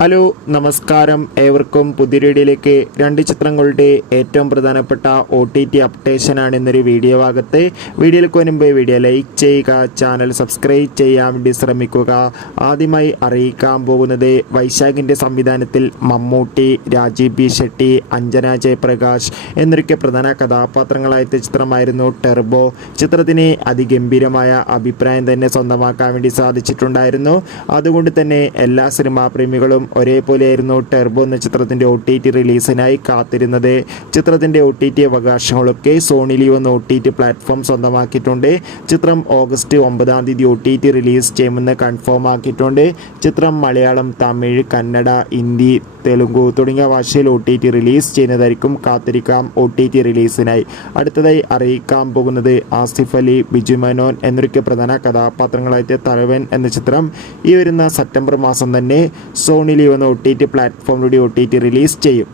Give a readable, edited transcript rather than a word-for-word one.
Hello നമസ്കാരം, ഏവർക്കും പുതിയ വീഡിയോയിലേക്ക്. രണ്ട് ചിത്രങ്ങളുടെ ഏറ്റവും പ്രധാനപ്പെട്ട OTT അപ്ഡേഷനാണ് ഇന്നൊരു വീഡിയോ ഭാഗത്ത്. വീഡിയോയിലേക്ക് മുൻപ് വീഡിയോ ലൈക്ക് ചെയ്യുക, ചാനൽ സബ്സ്ക്രൈബ് ചെയ്യാൻ വേണ്ടി ശ്രമിക്കുക. ആദ്യമായി അറിയിക്കാൻ പോകുന്നത് വൈശാഖിൻ്റെ സംവിധാനത്തിൽ മമ്മൂട്ടി, രാജീവ് ബി ഷെട്ടി, അഞ്ജന ജയപ്രകാശ് എന്നൊക്കെ പ്രധാന കഥാപാത്രങ്ങളായ ചിത്രമായിരുന്നു ടെർബോ. ചിത്രത്തിന് അതിഗംഭീരമായ അഭിപ്രായം തന്നെ സ്വന്തമാക്കാൻ വേണ്ടി സാധിച്ചിട്ടുണ്ടായിരുന്നു. അതുകൊണ്ട് തന്നെ എല്ലാ സിനിമാ പ്രേമികളും ഒരേപോലെയായിരുന്നു ടെർബോ എന്ന ചിത്രത്തിൻ്റെ OTT റിലീസിനായി കാത്തിരുന്നത്. ചിത്രത്തിൻ്റെ OTT അവകാശങ്ങളൊക്കെ സോണി ലീവ് എന്ന OTT പ്ലാറ്റ്ഫോം സ്വന്തമാക്കിയിട്ടുണ്ട്. ചിത്രം ഓഗസ്റ്റ് 9 OTT റിലീസ് ചെയ്യുമെന്ന് കൺഫേം ആക്കിയിട്ടുണ്ട്. ചിത്രം മലയാളം, തമിഴ്, കന്നഡ, ഹിന്ദി, തെലുങ്കു തുടങ്ങിയ ഭാഷയിൽ OTT റിലീസ് ചെയ്യുന്നതായിരിക്കും. കാത്തിരിക്കാം OTT റിലീസിനായി. അടുത്തതായി അറിയിക്കാൻ പോകുന്നത് ആസിഫ് അലി, ബിജു മേനോൻ എന്നൊക്കെ പ്രധാന കഥാപാത്രങ്ങളായിട്ട് തലവൻ എന്ന ചിത്രം ഈ വരുന്ന സെപ്റ്റംബർ മാസം തന്നെ സോണി ലീവ് എന്ന OTT പ്ലാറ്റ്ഫോമിലൂടെ OTT റിലീസ് ചെയ്യും.